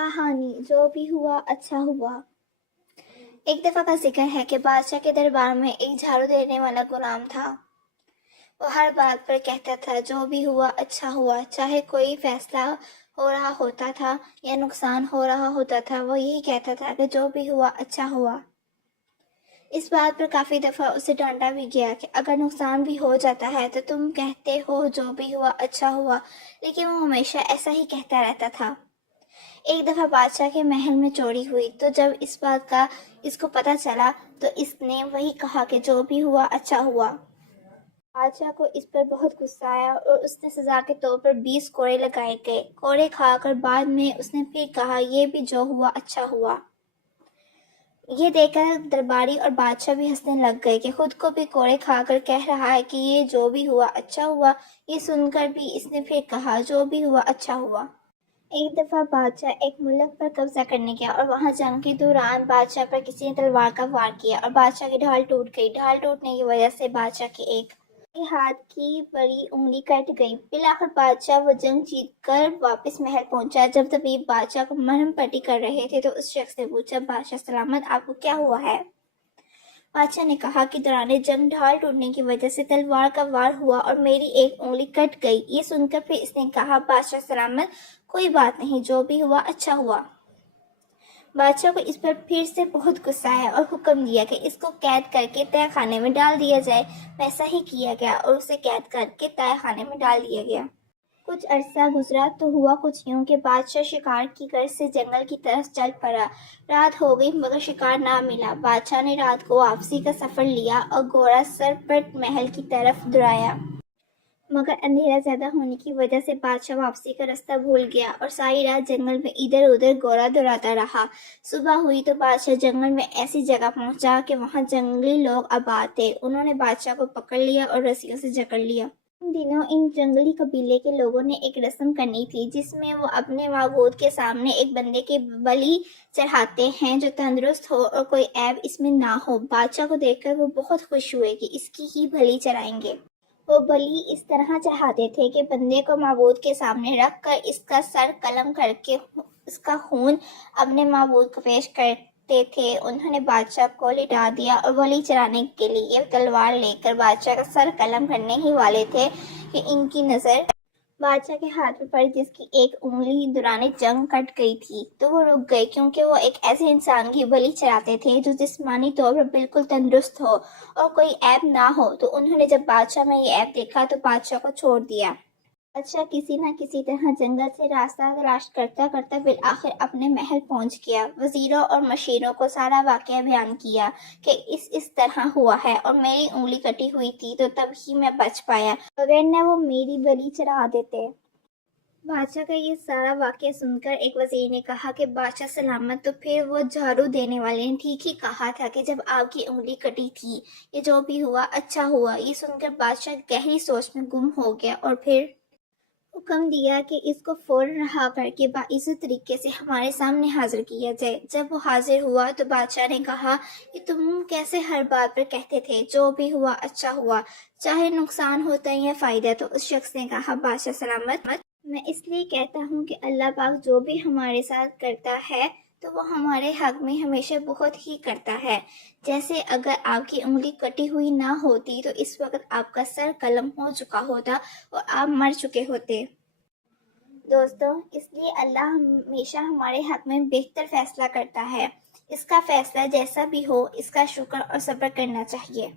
कहानी जो भी हुआ अच्छा हुआ। एक दफा का जिक्र है कि बादशाह के दरबार में एक झाड़ू देने वाला गुलाम था। वो हर बात पर कहता था जो भी हुआ अच्छा हुआ, चाहे कोई फैसला हो रहा होता था या नुकसान हो रहा होता था, वो यही कहता था कि जो भी हुआ अच्छा हुआ। इस बात पर काफी दफा उसे डांटा भी गया कि अगर नुकसान भी हो जाता है तो तुम कहते हो जो भी हुआ अच्छा हुआ, लेकिन वो हमेशा ऐसा ही कहता रहता था। एक दफा बादशाह के महल में चोरी हुई तो जब इस बात का इसको पता चला तो इसने वही कहा कि जो भी हुआ अच्छा हुआ। बादशाह को इस पर बहुत गुस्सा आया और उसने सजा के तौर पर 20 कोड़े लगाए गए। कोड़े खाकर बाद में उसने फिर कहा ये भी जो हुआ अच्छा हुआ। ये देखकर दरबारी और बादशाह भी हंसने लग गए कि खुद को भी कोड़े खाकर कह रहा है कि ये जो भी हुआ अच्छा हुआ। ये सुनकर भी इसने फिर कहा जो भी हुआ अच्छा हुआ। एक दफा बादशाह एक मुल्क पर कब्जा करने गया और वहां जंग के दौरान बादशाह पर किसी ने तलवार का वार किया और बादशाह की ढाल टूट गई। ढाल टूटने की वजह से बादशाह के एक हाथ की बड़ी उंगली कट गई। फिर आखिर बादशाह वो जंग जीत कर वापस महल पहुंचा। जब तबीब बादशाह को मरहम पट्टी कर रहे थे तो उस शख्स ने पूछा, बादशाह सलामत, आपको क्या हुआ है? बादशाह ने कहा कि दौरान जंग ढाल टूटने की वजह से तलवार का वार हुआ और मेरी एक उंगली कट गई। ये सुनकर फिर इसने कहा, बादशाह सलामत, कोई बात नहीं, जो भी हुआ अच्छा हुआ। बादशाह को इस पर फिर से बहुत गुस्सा आया और हुक्म दिया कि इसको कैद करके तय खाने में डाल दिया जाए। वैसा ही किया गया और उसे कैद करके तय खाने में डाल दिया गया। कुछ अरसा गुजरा तो हुआ कुछ यूं कि बादशाह शिकार की गर्ज से जंगल की तरफ चल पड़ा। रात हो गई मगर शिकार ना मिला। बादशाह ने रात को वापसी का सफर लिया और घोड़ा सर पर महल की तरफ दौड़ाया, मगर अंधेरा ज्यादा होने की वजह से बादशाह वापसी का रास्ता भूल गया और सारी रात जंगल में इधर उधर घोड़ा दौड़ाता रहा। सुबह हुई तो बादशाह जंगल में ऐसी जगह पहुंचा कि वहां जंगली लोग आबाद थे। उन्होंने बादशाह को पकड़ लिया और रस्सियों से जकड़ लिया। इन दिनों इन जंगली कबीले के लोगों ने एक रस्म करनी थी जिसमें वो अपने माबूद के सामने एक बंदे के बलि चढ़ाते हैं जो तंदुरुस्त हो और कोई ऐब इसमें ना हो। बादशाह को देखकर वो बहुत खुश हुए कि इसकी ही बलि चढ़ाएंगे। वो बलि इस तरह चढ़ाते थे कि बंदे को माबूद के सामने रख कर इसका सर कलम करके इसका खून अपने माबूद को पेश करते थे। उन्होंने बादशाह को लिटा दिया और बलि चढ़ाने के लिए तलवार लेकर बादशाह का सर कलम करने ही वाले थे कि इनकी नजर बादशाह के हाथ में पड़ी जिसकी एक उंगली दौरान जंग कट गई थी। तो वो रुक गए क्योंकि वो एक ऐसे इंसान की बलि चढ़ाते थे जो जिस्मानी तौर पर बिल्कुल तंदुरुस्त हो और कोई ऐब ना हो। तो उन्होंने जब बादशाह में ये ऐब देखा तो बादशाह को छोड़ दिया। बादशाह किसी न किसी तरह जंगल से रास्ता तलाश करता करता फिर आखिर अपने महल पहुंच गया। वजीरों और मशीरों को सारा वाकया बयान किया कि इस तरह हुआ है और मेरी उंगली कटी हुई थी तो तब ही मैं बच पाया, वरना वो मेरी बलि चढ़ा देते। बादशाह का ये सारा वाकया सुनकर एक वजीर ने कहा कि बादशाह सलामत, तो फिर वो झाड़ू देने वाले ने ठीक ही कहा था कि जब आपकी उंगली कटी थी ये जो भी हुआ अच्छा हुआ। ये सुनकर बादशाह गहरी सोच में गुम हो गया और फिर हुक्म दिया कि इसको फौरन रहा करके बाइज्जत तरीके से हमारे सामने हाजिर किया जाए। जब वो हाजिर हुआ तो बादशाह ने कहा कि तुम कैसे हर बात पर कहते थे जो भी हुआ अच्छा हुआ, चाहे नुकसान होता है या फायदा? तो उस शख्स ने कहा, बादशाह सलामत, मैं इसलिए कहता हूँ कि अल्लाह पाक जो भी हमारे साथ करता है तो वो हमारे हक में हमेशा बहुत ही करता है। जैसे अगर आपकी उंगली कटी हुई ना होती तो इस वक्त आपका सर कलम हो चुका होता और आप मर चुके होते। दोस्तों, इसलिए अल्लाह हमेशा हमारे हक में बेहतर फैसला करता है। इसका फैसला जैसा भी हो, इसका शुक्र और सब्र करना चाहिए।